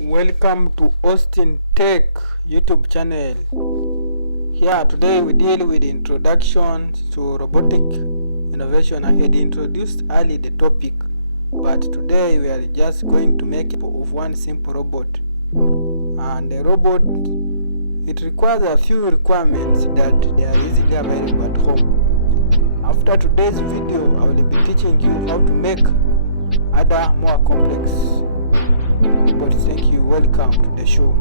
Welcome to Austine Tech YouTube channel. Here today we deal with introduction to robotic innovation. I had introduced early the topic, but today we are just going to make of one simple robot. And the robot, it requires a few requirements that they are easily available at home. After today's video, I will be teaching you how to make other more complex robots. Thank you. Welcome to the show.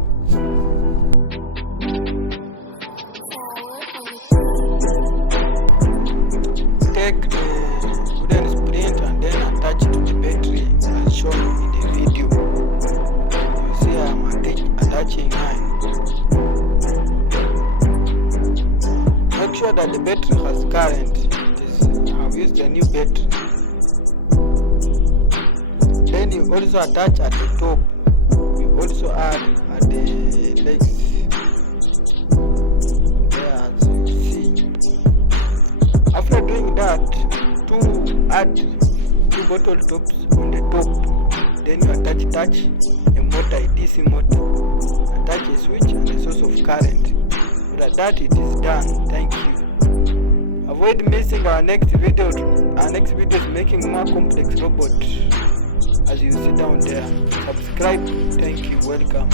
Take the wooden sprint and then attach to the battery as shown in the video. You see I am attaching mine. Make sure that the battery has current. I've used a new battery. Then you also attach at the top. You also add at the legs. There, as you see. After doing that, add two bottle tops on the top. Then you attach a motor, a DC motor. Attach a switch and a source of current. With that, it is done. Thank you. Avoid missing our next video. Our next video is making more complex robot. As you sit down there, subscribe. Thank you. Welcome.